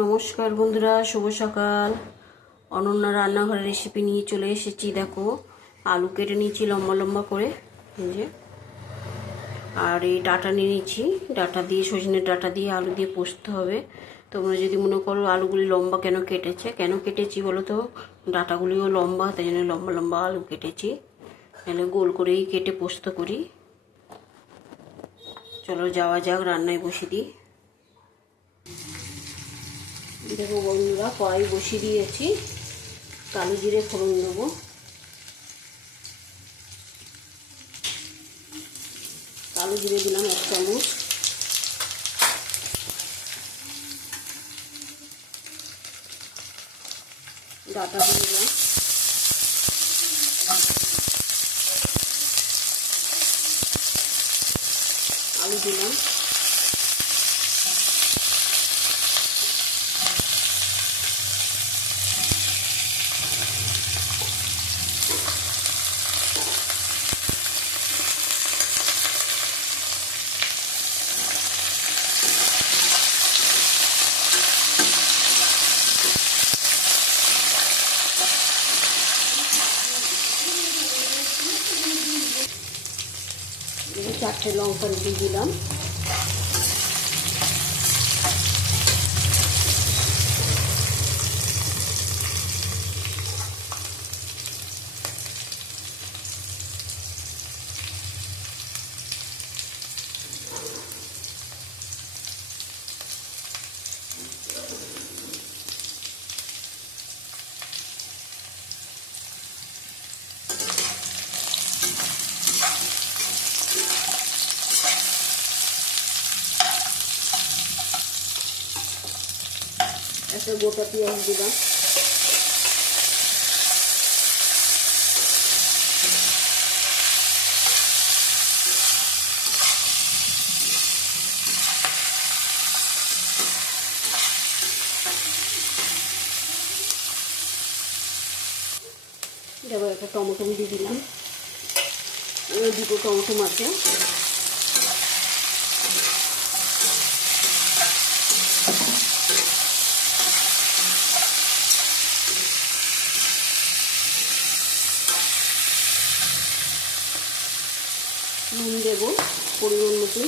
নমস্কার বন্ধুরা, শুভ সকাল। অনন্যা রান্নাঘরের রেসিপি নিয়ে চলে এসেছি। দেখো, আলু কেটে নিয়েছি লম্বা লম্বা করে, এই যে। আর এই ডাঁটা নিয়ে নিয়েছি, ডাঁটা দিয়ে, সজনের ডাঁটা দিয়ে আলু দিয়ে পোস্ত হবে। তোমরা যদি মনে করো আলুগুলি লম্বা কেন কেটেছি বলো তো, ডাঁটাগুলিও লম্বা, তাই জন্য লম্বা লম্বা আলু কেটেছি। তাহলে গোল করেই কেটে পোস্ত করি। চলো যাওয়া যাক, রান্নায় বসে দিই। দেখো বন্ধুরা, কড়াই বসিয়ে দিয়েছি, কালো জিরে ফোড়ন দেবো। কালো জিরে দিলাম 1 চামচ, ডাঁটা দিলাম, আলু দিলাম, চারটে লঙ্কা দিয়ে দিলাম, একটা গোটা পেঁয়াজ দিলাম, এবার একটা টমেটো দিয়ে দিলাম, ওই 2টো টমেটো আছে। নুন দেবো পরিমাণ মতো,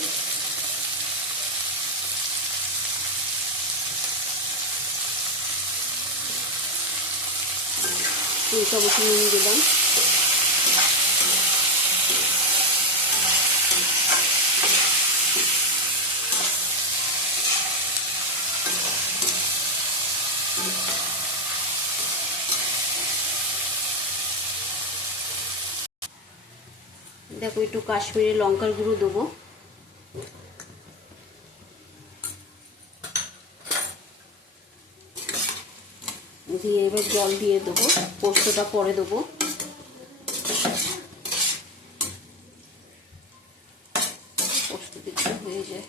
চামচ নুন দিলাম, দেখো একটু কাশ্মীরি লঙ্কার গুঁড়ো দেবো, দিয়ে এবার জল দিয়ে দেবো, পোস্তটা পরে দেবো। পোস্ত দিতে হয়ে যায়,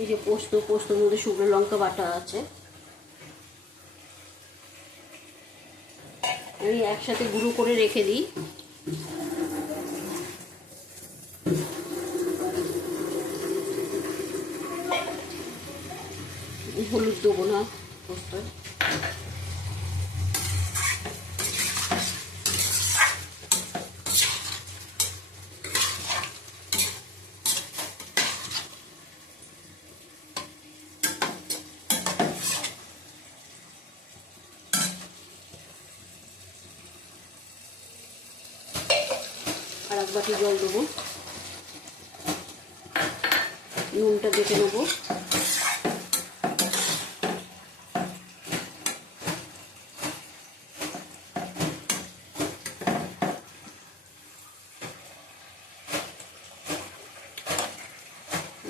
এই যে পোস্তর মধ্যে শুকনো লঙ্কা বাটা আছে, আমি একসাথে গুঁড়ো করে রেখে দিই। হলুদ দেবো না পোস্ত, আর 1 বাটি জল দেবো, নুনটা দেখে নেবো,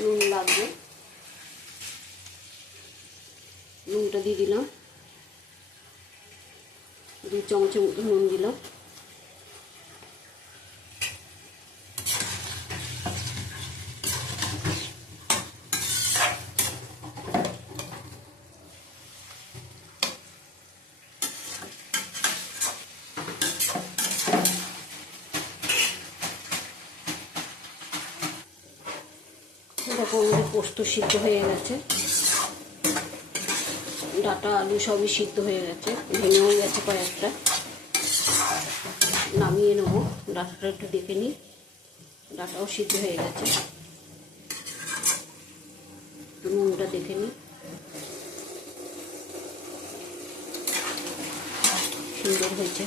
নুন লাগবে, নুনটা দিয়ে দিলাম, 2 চামচের মতো নুন দিলাম, দেখো আমাদের পোস্ত সিদ্ধ হয়ে গেছে, ডাঁটা আলু সবই সিদ্ধ হয়ে গেছে, ভেঙেও গেছে কয়েকটা। নামিয়ে নেবো। ডাঁটাটা একটু দেখে নিই, ডাঁটাও সিদ্ধ হয়ে গেছে। নুনটা দেখে নিই, সুন্দর হয়েছে।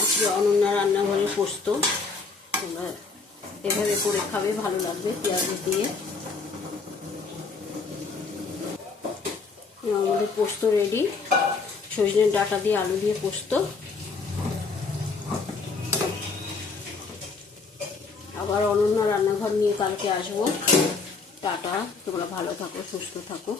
আজকে অনন্যা রান্নাঘরের পোস্ত, তোমরা এভাবে করে খাবে, ভালো লাগবে পেঁয়াজ দিয়ে। আমাদের পোস্ত রেডি, সজনের ডাঁটা দিয়ে আলু দিয়ে পোস্ত। আবার অনন্যা রান্নাঘর নিয়ে কালকে আসবো। টাটা, তোমরা ভালো থাকো, সুস্থ থাকো।